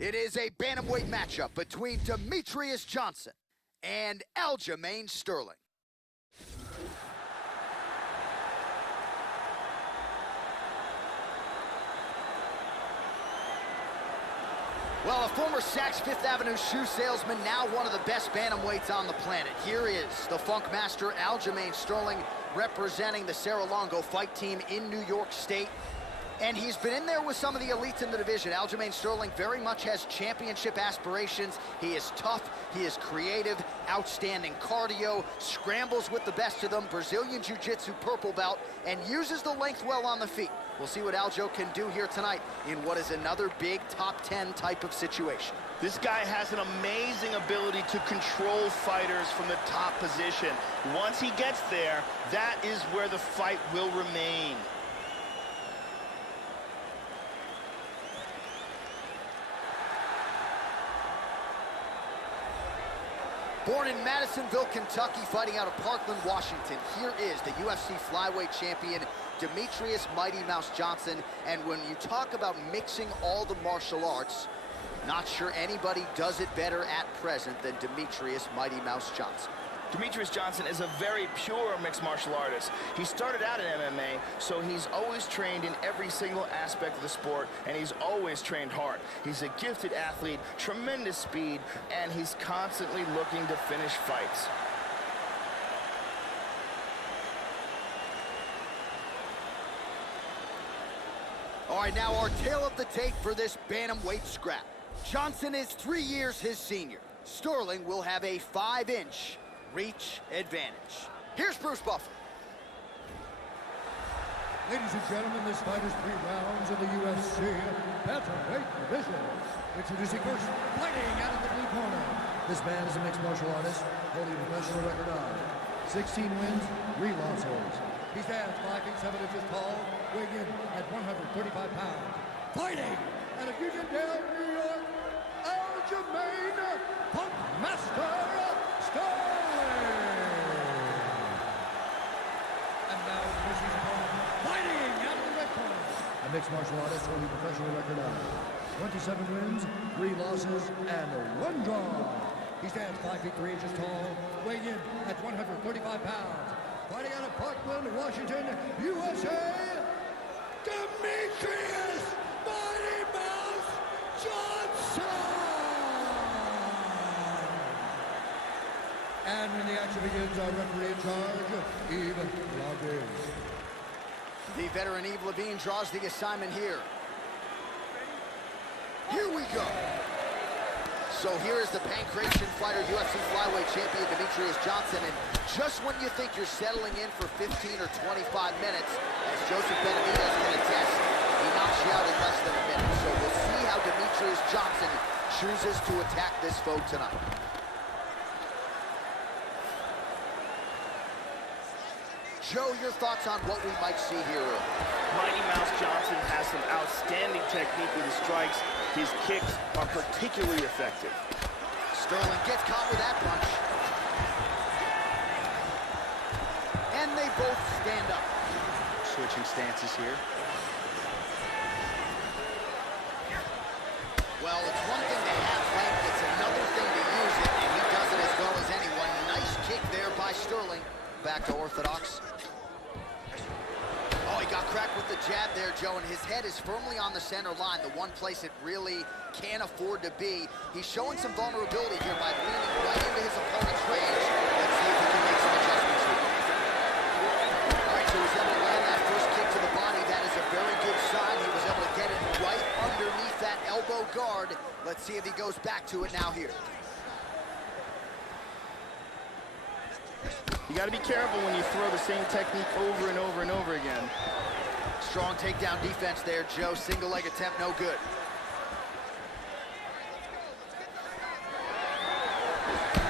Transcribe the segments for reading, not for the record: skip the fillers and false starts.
It is a bantamweight matchup between Demetrius Johnson and Aljamain Sterling. Well, a former Saks Fifth Avenue shoe salesman, now one of the best bantamweights on the planet. Here is the Funk Master, Aljamain Sterling, representing the Serra-Longo fight team in New York State. And he's been in there with some of the elites in the division. Aljamain Sterling very much has championship aspirations. He is tough, he is creative, outstanding cardio, scrambles with the best of them, Brazilian Jiu-Jitsu purple belt, and uses the length well on the feet. We'll see what Aljo can do here tonight in what is another big top 10 type of situation. This guy has an amazing ability to control fighters from the top position. Once he gets there, that is where the fight will remain. Born in Madisonville, Kentucky, fighting out of Parkland, Washington, here is the UFC flyweight champion, Demetrius Mighty Mouse Johnson. And when you talk about mixing all the martial arts, not sure anybody does it better at present than Demetrius Mighty Mouse Johnson. Demetrius Johnson is a very pure mixed martial artist. He started out in MMA, so he's always trained in every single aspect of the sport, and he's always trained hard. He's a gifted athlete, tremendous speed, and he's constantly looking to finish fights. All right, now our tale of the tape for this bantamweight scrap. Johnson is 3 years his senior. Sterling will have a 5-inch reach advantage. Here's Bruce Buffer. Ladies and gentlemen, this fight is 3 rounds of the UFC bantamweight division. Introducing first, fighting out of the blue corner. This man is a mixed martial artist, holding a professional record of 16 wins, 3 losses. He stands 5 feet 7 inches tall, weighing in at 135 pounds. Fighting out of Uniondale, New York, Aljamain Funk Master Sterling. And now this is opponent, fighting out of the red corner. A mixed martial artist holding a professional record of 27 wins, 3 losses, and 1 draw. He stands 5 feet 3 inches tall, weighing in at 135 pounds. Fighting out of Parkland, Washington, USA, Demetrius Mighty Mouse Johnson! And when the action begins, our referee in charge, Yves Levine. The veteran Yves Levine draws the assignment here. Here we go. So here is the pancreation fighter, UFC flyweight champion Demetrius Johnson, and just when you think you're settling in for 15 or 25 minutes, as Joseph Benavidez can attest, he knocks you out in less than a minute. So we'll see how Demetrius Johnson chooses to attack this foe tonight. Joe, your thoughts on what we might see here early? Mighty Mouse Johnson has some outstanding technique with his strikes. His kicks are particularly effective. Sterling gets caught with that punch. And they both stand up. Switching stances here. Well, it's one thing to have length, it's another thing to use it, and he does it as well as anyone. Nice kick there by Sterling. Back to orthodox. Oh, he got cracked with the jab there, Joe, and his head is firmly on the center line, the one place it really can't afford to be. He's showing some vulnerability here by leaning right into his opponent's range. Let's see if he can make some adjustments here. All right, so he's able to land that first kick to the body. That is a very good sign. He was able to get it right underneath that elbow guard. Let's see if he goes back to it now here. You got to be careful when you throw the same technique over and over and over again. Strong takedown defense there, Joe. Single leg attempt, no good.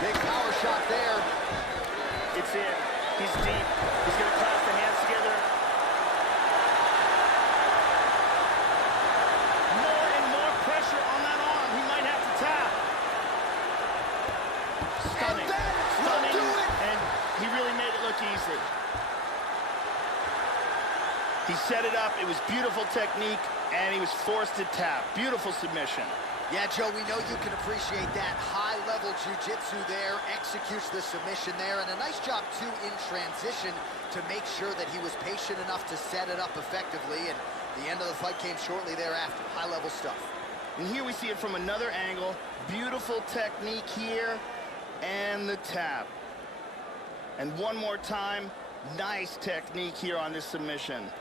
Big power shot there. It's in. He's deep. He's going to clasp the hands together. More and more pressure on that arm. He might have to tap. Stunning. Stunning. And he really made it look easy. He set it up. It was beautiful technique, and he was forced to tap. Beautiful submission. Yeah, Joe, we know you can appreciate that high-level jiu-jitsu there, executes the submission there, and a nice job, too, in transition to make sure that he was patient enough to set it up effectively, and the end of the fight came shortly thereafter. High-level stuff. And here we see it from another angle. Beautiful technique here, and the tap. And one more time, nice technique here on this submission.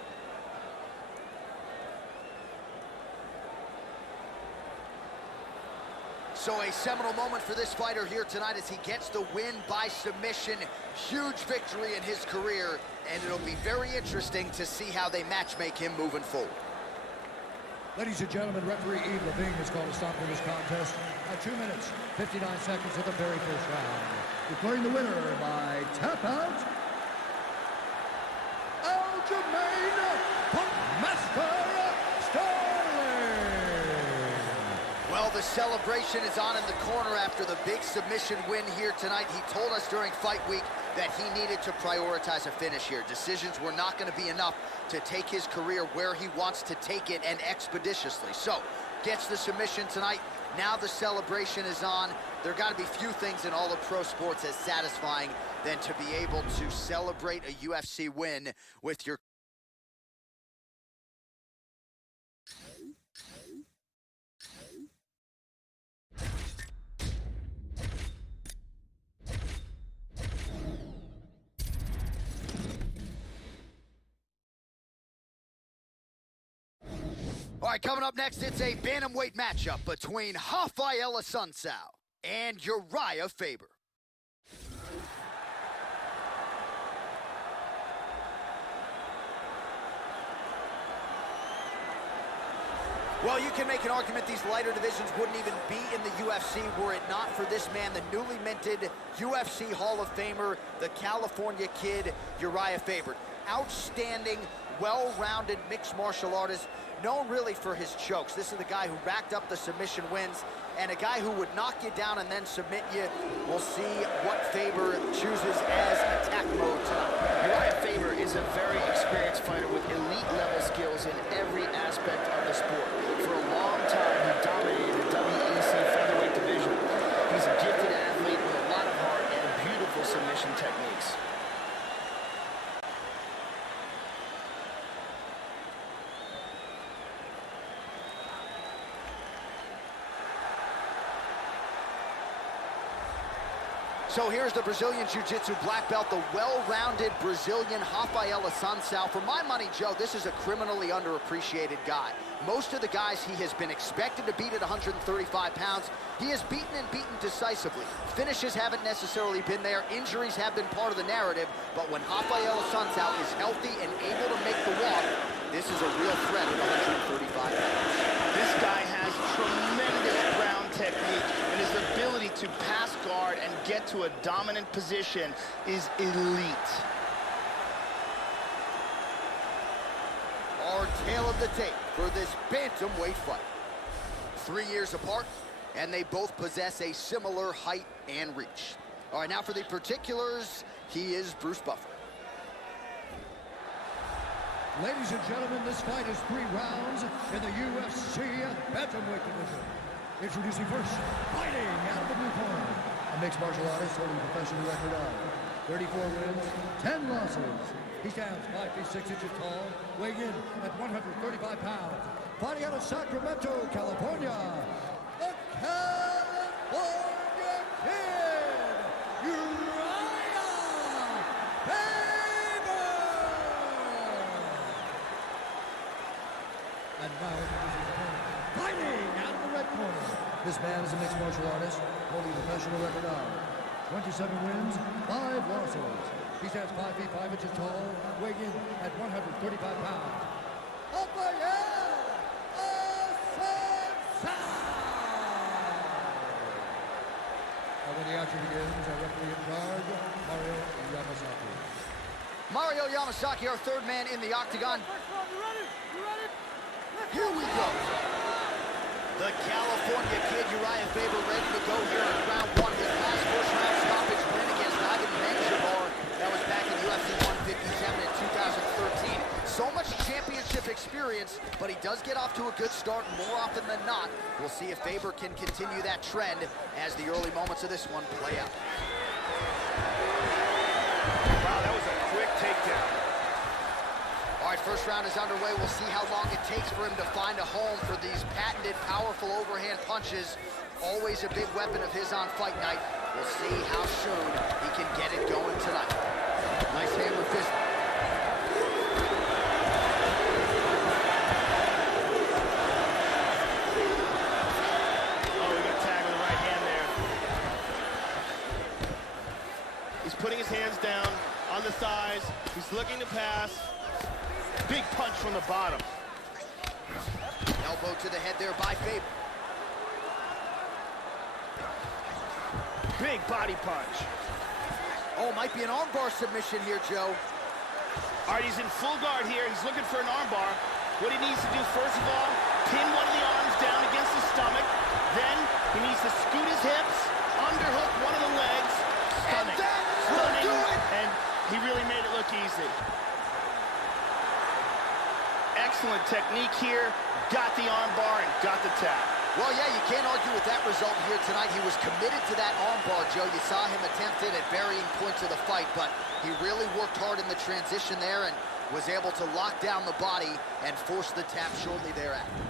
So a seminal moment for this fighter here tonight as he gets the win by submission. Huge victory in his career, and it'll be very interesting to see how they matchmake him moving forward. Ladies and gentlemen, referee Yves Levine has called a stop to this contest at 2 minutes, 59 seconds of the very first round. Declaring the winner by tap out, Well, the celebration is on in the corner after the big submission win here tonight. He told us during fight week that he needed to prioritize a finish here. Decisions were not going to be enough to take his career where he wants to take it, and expeditiously. So, gets the submission tonight. Now the celebration is on. There got to be few things in all of pro sports as satisfying than to be able to celebrate a UFC win with your All right, coming up next, it's a bantamweight matchup between Rafael Assunção and Uriah Faber. Well, you can make an argument these lighter divisions wouldn't even be in the UFC were it not for this man, the newly minted UFC Hall of Famer, the California Kid, Uriah Faber. Outstanding, well-rounded mixed martial artist, known really for his chokes. This is the guy who racked up the submission wins, and a guy who would knock you down and then submit you. We'll see what Faber chooses as attack mode tonight. Uriah Faber is a very experienced fighter with elite-level skills in every aspect of the sport. For a long time, he dominated the WEC featherweight division. He's a gifted athlete with a lot of heart and beautiful submission techniques. So here's the Brazilian Jiu-Jitsu black belt, the well-rounded Brazilian Rafael Assunção. For my money, Joe, this is a criminally underappreciated guy. Most of the guys he has been expected to beat at 135 pounds, he has beaten and beaten decisively. Finishes haven't necessarily been there. Injuries have been part of the narrative. But when Rafael Assunção is healthy and able to make the walk, this is a real threat at 135 pounds. This guy has tremendous ground technique, and his ability to pass guard and get to a dominant position is elite. Our tale of the tape for this bantamweight fight. 3 years apart, and they both possess a similar height and reach. All right, now for the particulars, he is Bruce Buffer. Ladies and gentlemen, this fight is 3 rounds in the UFC bantamweight division. Introducing first, fighting out of the blue corner, a mixed martial artist holding a professional record of 34 wins, 10 losses. He stands 5 feet 6 inches tall, weighing in at 135 pounds. Fighting out of Sacramento, California, the California Kid, Uriah Faber! And now introducing his opponent, fighting out of the red corner. This man is a mixed martial artist, holding a professional record of 27 wins, 5 losses. He stands 5 feet 5 inches tall, weighing in at 135 pounds. Rafael Assunção! And when the action begins, our referee in charge, Mario Yamasaki. Mario Yamasaki, our third man in the octagon. Here we go. The California Kid, Uriah Faber, ready to go here in round 1. His last first-round stoppage win against Ivan Menjivar. That was back in UFC 157 in 2013. So much championship experience. experience, but he does get off to a good start more often than not. We'll see if Faber can continue that trend as the early moments of this one play out. Wow, that was a quick takedown. All right, first round is underway. We'll see how long it takes for him to find a home for these patented, powerful overhand punches. Always a big weapon of his on fight night. We'll see how soon he can get it going tonight. Nice hammer fist. Oh, we got tagged with the right hand there. He's putting his hands down on the thighs. He's looking to pass. Big punch from the bottom. Elbow to the head there by Faber. Big body punch. Oh, might be an armbar submission here, Joe. All right, he's in full guard here. He's looking for an armbar. What he needs to do, first of all, pin one of the arms down against the stomach. Then he needs to scoot his hips, underhook one of the legs. Stunning. And that will do it. And he really made it look easy. Excellent technique here. Got the armbar and got the tap. Well, yeah, you can't argue with that result here tonight. He was committed to that armbar, Joe. You saw him attempt it at varying points of the fight, but he really worked hard in the transition there and was able to lock down the body and force the tap shortly thereafter.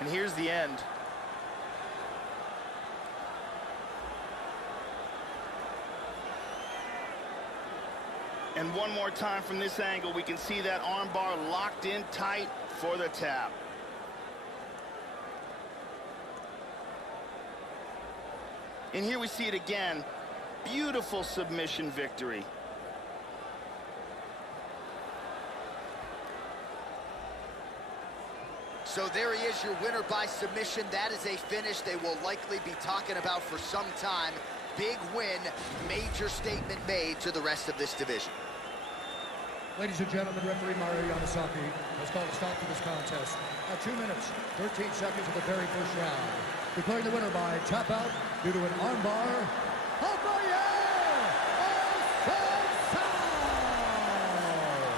And here's the end. And one more time from this angle, we can see that armbar locked in tight for the tap. And here we see it again. Beautiful submission victory. So there he is, your winner by submission. That is a finish they will likely be talking about for some time. Big win, major statement made to the rest of this division. Ladies and gentlemen, referee Mario Yamasaki has called a stop to this contest at 2 minutes, 13 seconds of the very first round. Declaring the winner by tap out due to an armbar,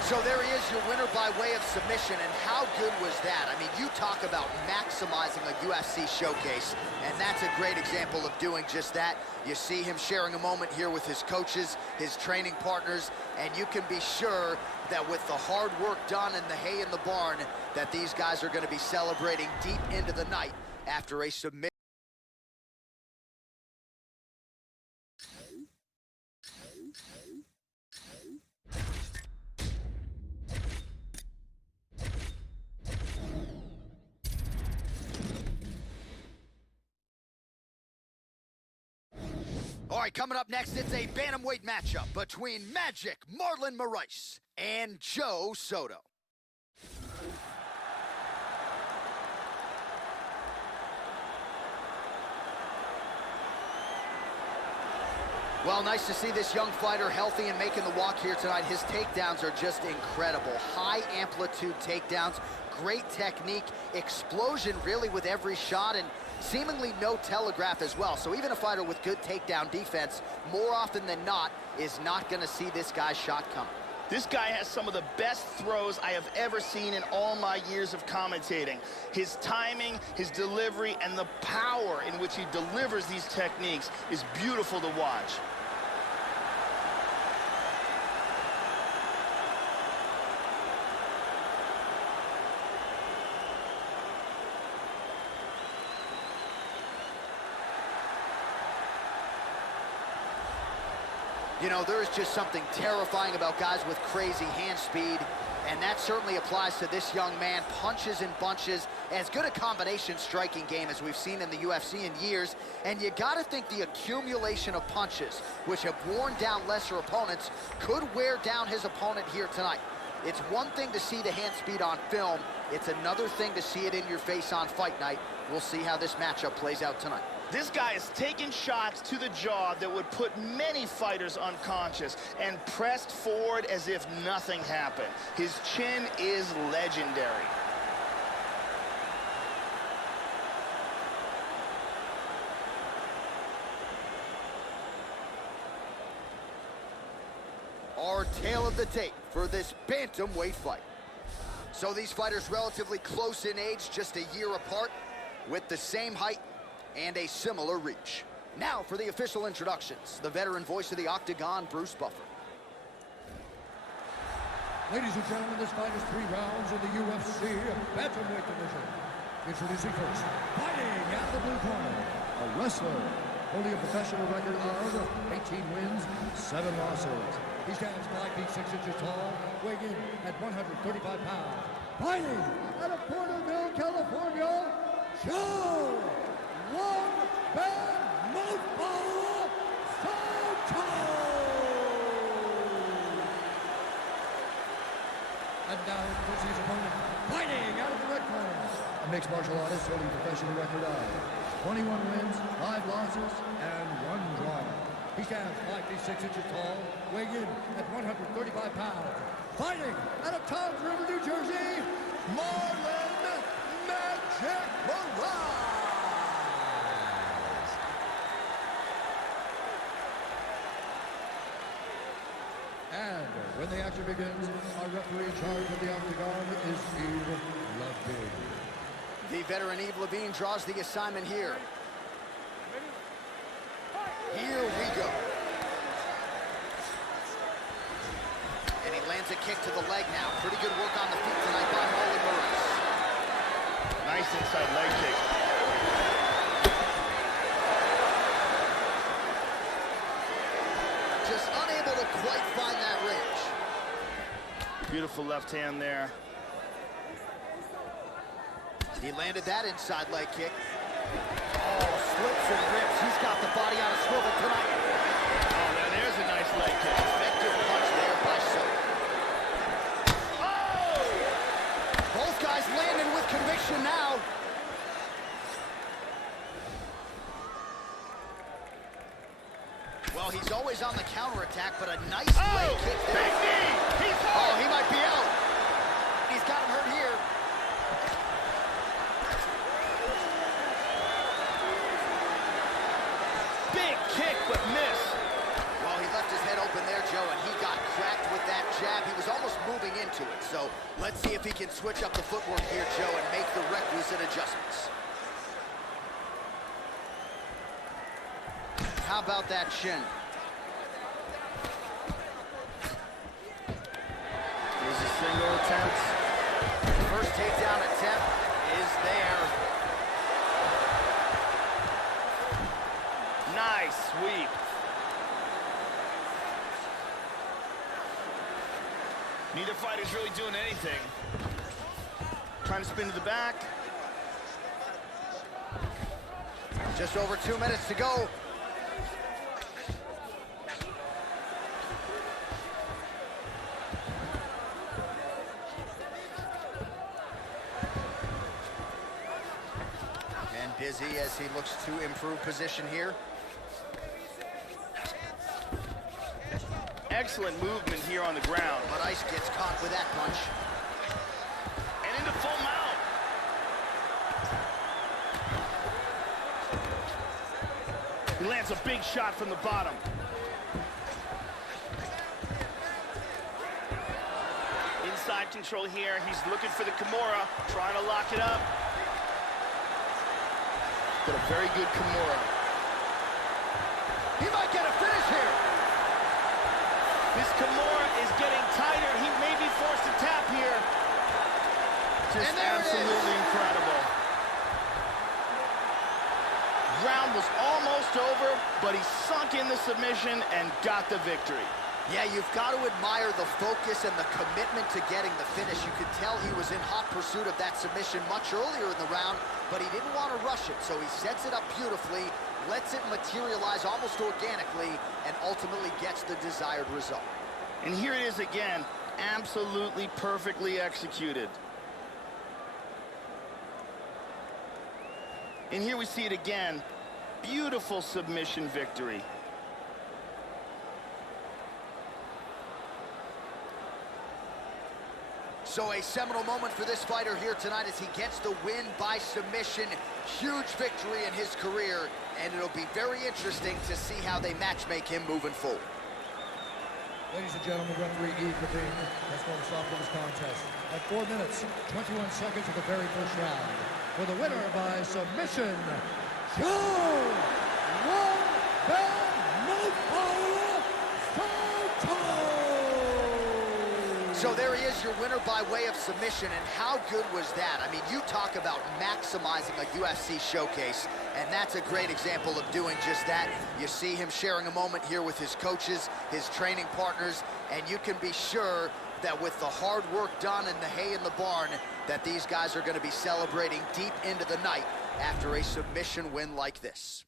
So there he is, your winner by way of submission, and how good was that? I mean, you talk about maximizing a UFC showcase, and that's a great example of doing just that. You see him sharing a moment here with his coaches, his training partners, and you can be sure that with the hard work done and the hay in the barn, that these guys are going to be celebrating deep into the night after a submission. All right, coming up next, it's a bantamweight matchup between Magic Marlon Moraes and Joe Soto. Well, nice to see this young fighter healthy and making the walk here tonight. His takedowns are just incredible. High amplitude takedowns, great technique, explosion really with every shot, and seemingly no telegraph as well. So even a fighter with good takedown defense, more often than not, is not going to see this guy's shot coming. This guy has some of the best throws I have ever seen in all my years of commentating. His timing, his delivery, and the power in which he delivers these techniques is beautiful to watch. You know, there is just something terrifying about guys with crazy hand speed, and that certainly applies to this young man. Punches and bunches, as good a combination striking game as we've seen in the UFC in years, and you gotta think the accumulation of punches, which have worn down lesser opponents, could wear down his opponent here tonight. It's one thing to see the hand speed on film, it's another thing to see it in your face on fight night. We'll see how this matchup plays out tonight. This guy is taking shots to the jaw that would put many fighters unconscious and pressed forward as if nothing happened. His chin is legendary. Our tale of the tape for this bantamweight fight. So these fighters relatively close in age, just a year apart, with the same height and a similar reach. Now for the official introductions, the veteran voice of the Octagon, Bruce Buffer. Ladies and gentlemen, this fight is 3 rounds in the UFC bantamweight division. Introducing first, fighting out of the blue corner, a wrestler holding a professional record of 18 wins, 7 losses. He stands 5 feet 6 inches tall, weighing in at 135 pounds. Fighting out of Porterville, California, Joe One Bad Mouthful Soto! And now, this is his opponent, fighting out of the red corner, a mixed martial artist holding a professional record of 21 wins, 5 losses, and 1 draw. He stands 5 feet 6 inches tall, weighing in at 135 pounds. Fighting out of Toms River, New Jersey, Marlon Magic Moraes. And when the action begins, our referee in charge of the Octagon is Eve Levine. The veteran Eve Levine draws the assignment here. Here we go. And he lands a kick to the leg now. Pretty good work on the feet tonight by Marlon Moraes. Nice inside leg kick. Just unable to quite find that range. Beautiful left hand there. He landed that inside leg kick. Oh, slips and rips. He's got the body on a swivel tonight. Oh, now there's a nice leg kick. Effective punch there by Soto. Oh! Both guys landing with conviction now. Well, he's always on the counterattack, but a nice leg kick there. Big knee! He's hurt! Oh, he might be out. He's got him hurt here. Big kick, but miss. Well, he left his head open there, Joe, and he got cracked with that jab. He was almost moving into it. So let's see if he can switch up the footwork here, Joe, and make the requisite adjustments. How about that shin? Here's a single attempt. First takedown attempt is there. Nice sweep. Neither fighter's really doing anything. Trying to spin to the back. Just over 2 minutes to go. And busy as he looks to improve position here. Excellent movement here on the ground. But Ice gets caught with that punch. And into full mount. He lands a big shot from the bottom. Inside control here. He's looking for the Kimura, trying to lock it up. Got a very good Kimura. He might get a finish here. This Kimura is getting tighter. He may be forced to tap here. Just absolutely incredible. Round was almost over, but he sunk in the submission and got the victory. Yeah, you've got to admire the focus and the commitment to getting the finish. You could tell he was in hot pursuit of that submission much earlier in the round, but he didn't want to rush it, so he sets it up beautifully, lets it materialize almost organically, and ultimately gets the desired result. And here it is again, absolutely perfectly executed. And here we see it again, beautiful submission victory. So a seminal moment for this fighter here tonight as he gets the win by submission. Huge victory in his career, and it'll be very interesting to see how they matchmake him moving forward. Ladies and gentlemen, referee wvedene has called a stop to this contest at 4 minutes, 21 seconds of the very first round. For the winner by submission, Joe So there he is, your winner by way of submission, and how good was that? I mean, you talk about maximizing a UFC showcase, and that's a great example of doing just that. You see him sharing a moment here with his coaches, his training partners, and you can be sure that with the hard work done and the hay in the barn, that these guys are going to be celebrating deep into the night after a submission win like this.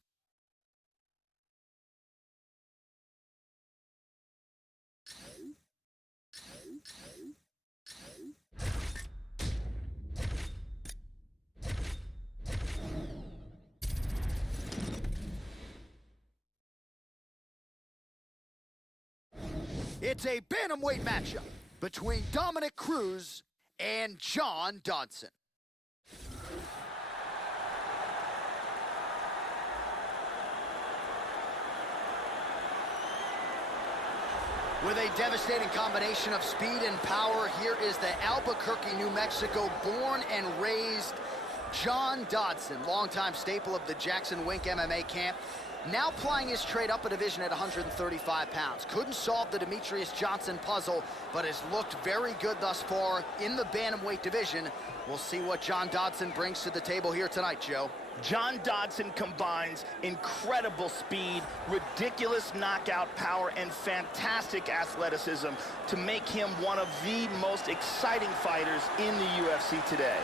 It's a bantamweight matchup between Dominic Cruz and John Dodson. With a devastating combination of speed and power, here is the Albuquerque, New Mexico, born and raised John Dodson, longtime staple of the Jackson Wink MMA camp. Now plying his trade up a division at 135 pounds. Couldn't solve the Demetrius Johnson puzzle, but has looked very good thus far in the bantamweight division. We'll see what John Dodson brings to the table here tonight, Joe. John Dodson combines incredible speed, ridiculous knockout power, and fantastic athleticism to make him one of the most exciting fighters in the UFC today.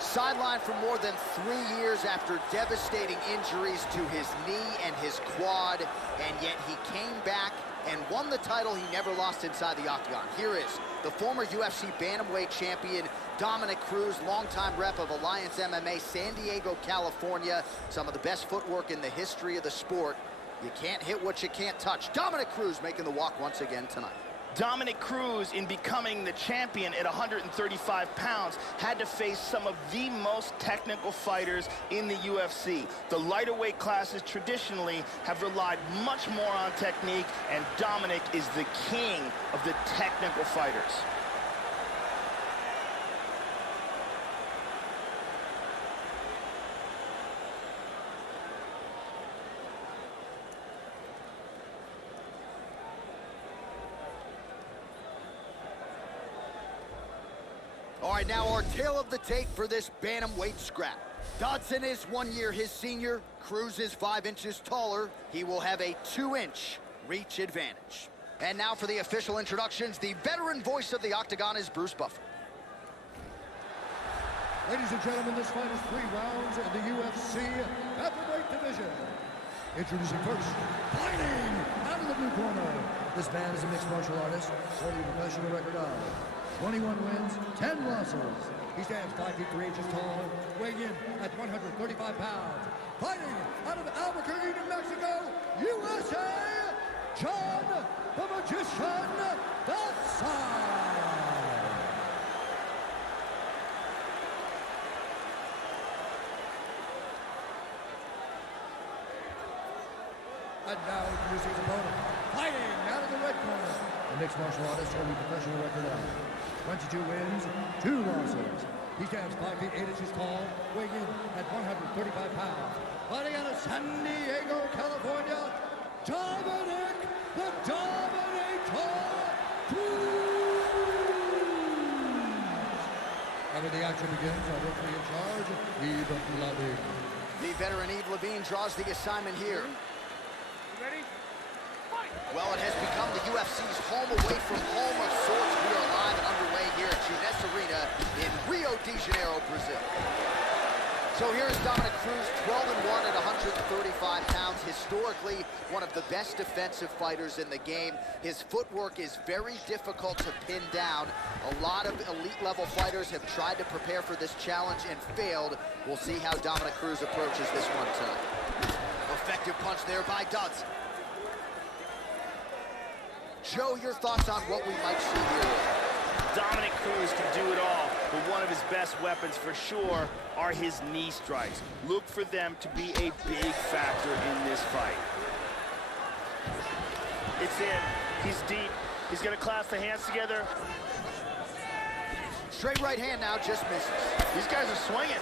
Sidelined for more than 3 years after devastating injuries to his knee and his quad, and yet he came back and won the title he never lost inside the octagon. Here is the former UFC bantamweight champion, Dominic Cruz, longtime rep of Alliance MMA, San Diego, California. Some of the best footwork in the history of the sport. You can't hit what you can't touch. Dominic Cruz making the walk once again tonight. Dominic Cruz, in becoming the champion at 135 pounds, had to face some of the most technical fighters in the UFC. The lighter weight classes traditionally have relied much more on technique, and Dominic is the king of the technical fighters. All right, now our tale of the tape for this bantamweight scrap. Dodson is 1 year his senior. Cruz is 5 inches taller. He will have a 2-inch reach advantage. And now for the official introductions, the veteran voice of the Octagon is Bruce Buffer. Ladies and gentlemen, this fight is 3 rounds in the UFC featherweight division. Introducing first, fighting out of the blue corner. This man is a mixed martial artist, holding a professional record of 21 wins, 10 losses. He stands 5 feet 3 inches tall, weighing in at 135 pounds. Fighting out of Albuquerque, New Mexico, USA, John the Magician Dodson. And now introducing his opponent, fighting out of the red corner. The mixed martial artist holding professional record of 22 wins, 2 losses. He stands 5 feet 8 inches tall, weighing in at 135 pounds. Fighting out of San Diego, California, Dominic the Dominator Cruz. And when the action begins, our referee in charge, wvedene. The veteran Yves Levine draws the assignment here. Ready? Well, it has become the UFC's home away from home of sorts. We are live and underway here at Ginés Arena in Rio de Janeiro, Brazil. So here's Dominic Cruz, 12-1 at 135 pounds. Historically, one of the best defensive fighters in the game. His footwork is very difficult to pin down. A lot of elite-level fighters have tried to prepare for this challenge and failed. We'll see how Dominic Cruz approaches this one tonight. Effective punch there by Dodson. Joe, your thoughts on what we might see here? Dominic Cruz can do it all, but one of his best weapons for sure are his knee strikes. Look for them to be a big factor in this fight. It's in. He's deep. He's going to clasp the hands together. Straight right hand now, just misses. These guys are swinging.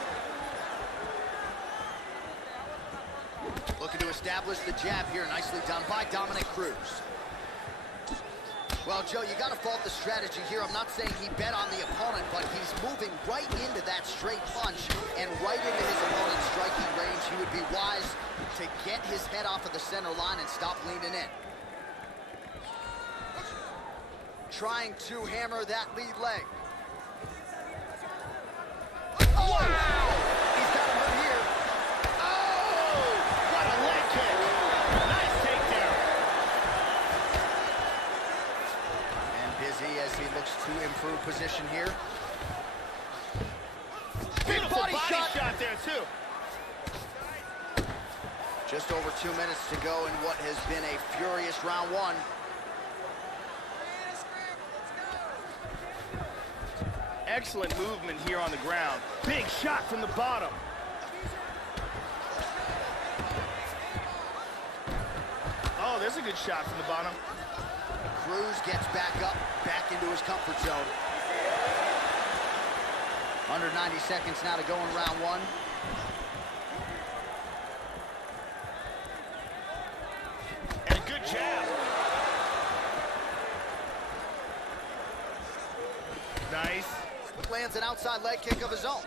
Looking to establish the jab here. Nicely done by Dominic Cruz. Well, Joe, you got to fault the strategy here. I'm not saying he bet on the opponent, but he's moving right into that straight punch and right into his opponent's striking range. He would be wise to get his head off of the center line and stop leaning in. Trying to hammer that lead leg. Oh! Wow! He's got him hurt here. Oh! What a leg kick! Nice takedown. And busy as he looks to improve position here. Big Beautiful body shot there, too. Just over 2 minutes to go in what has been a furious round one. Excellent movement here on the ground. Big shot from the bottom. Oh, there's a good shot from the bottom. Cruz gets back up, back into his comfort zone. Under 90 seconds now to go in round one. And a good jab. Nice. Lands an outside leg kick of his own.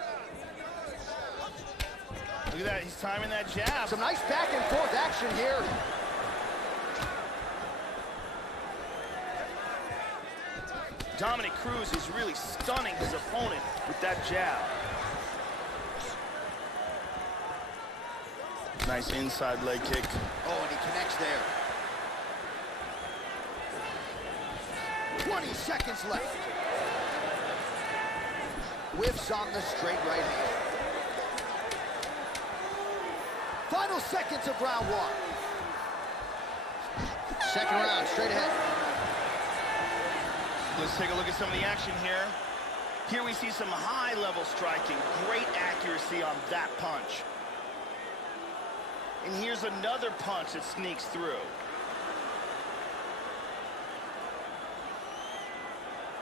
Look at that, he's timing that jab. Some nice back and forth action here. Dominic Cruz is really stunning his opponent with that jab. Nice inside leg kick. Oh, and he connects there. 20 seconds left. Whiffs on the straight right hand. Final seconds of round one. Second round, straight ahead. Let's take a look at some of the action here. Here we see some high-level striking. Great accuracy on that punch. And here's another punch that sneaks through.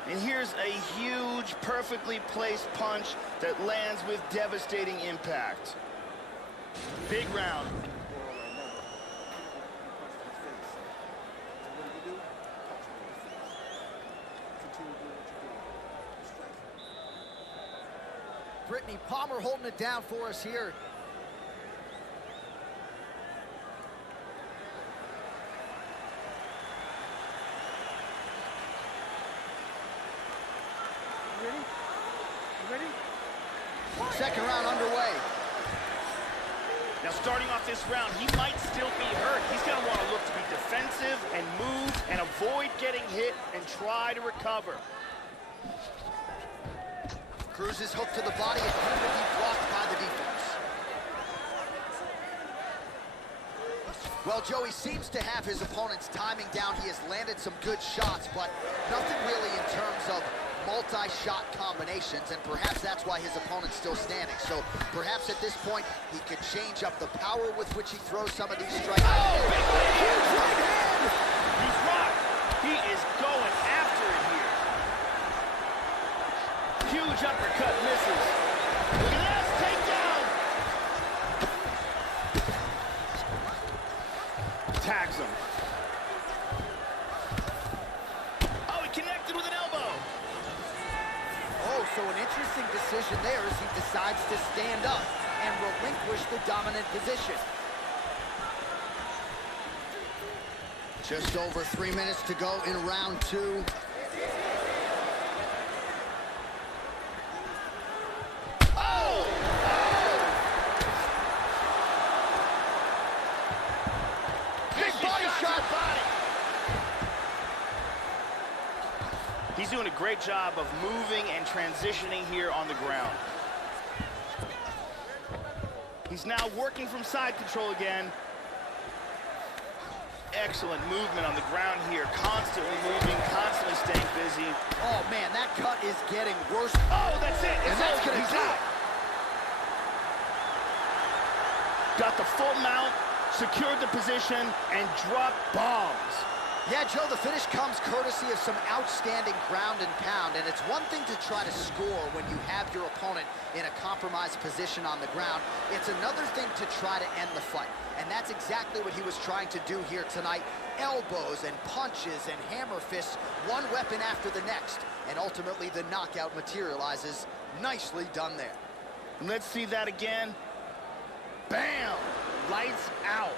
And here's a huge, perfectly placed punch that lands with devastating impact. Big round. Brittany Palmer holding it down for us here. Ready? Second round underway. Now starting off this round, he might still be hurt. He's going to want to look to be defensive and move and avoid getting hit and try to recover. Cruz's hook to the body appeared to be blocked by the defense. Well, Joey seems to have his opponent's timing down. He has landed some good shots, but nothing really in terms of multi-shot combinations, and perhaps that's why his opponent's still standing. So perhaps at this point, he could change up the power with which he throws some of these strikes. Oh, huge right hand! He's rocked. He is going after it here. Huge uppercut misses. Look at this, takedown. Tags him. Oh, he connected with an elbow. Oh, so an interesting decision there as he decides to stand up and relinquish the dominant position. Just over 3 minutes to go in round two. He's doing a great job of moving and transitioning here on the ground. He's now working from side control again. Excellent movement on the ground here, constantly moving, constantly staying busy. Oh man, that cut is getting worse. Oh, that's it. And that's gonna He's do out. it. Got the full mount, secured the position, and dropped bombs. Yeah, Joe, the finish comes courtesy of some outstanding ground and pound, and it's one thing to try to score when you have your opponent in a compromised position on the ground. It's another thing to try to end the fight, and that's exactly what he was trying to do here tonight. Elbows and punches and hammer fists, one weapon after the next, and ultimately the knockout materializes. Nicely done there. Let's see that again. Bam! Lights out.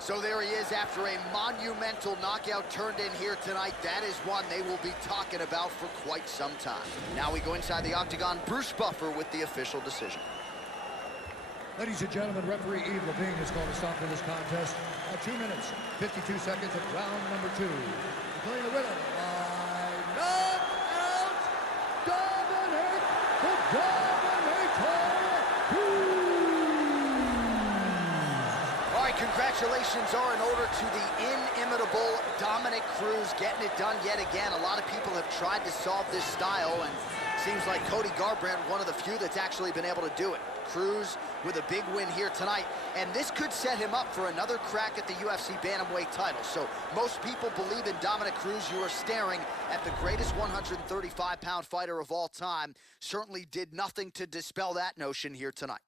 So there he is after a monumental knockout turned in here tonight. That is one they will be talking about for quite some time. Now we go inside the octagon. Bruce Buffer with the official decision. Ladies and gentlemen, referee Yves Levine has called a stop to this contest at 2 minutes, 52 seconds of round number 2. Declaring the winner by knockout, Dominic the Dominator. All right, congratulations are in order to the inimitable Dominic Cruz getting it done yet again. A lot of people have tried to solve this style, and seems like Cody Garbrandt, one of the few that's actually been able to do it. Cruz with a big win here tonight, and this could set him up for another crack at the UFC Bantamweight title. So most people believe in Dominic Cruz. You are staring at the greatest 135-pound fighter of all time. Certainly did nothing to dispel that notion here tonight.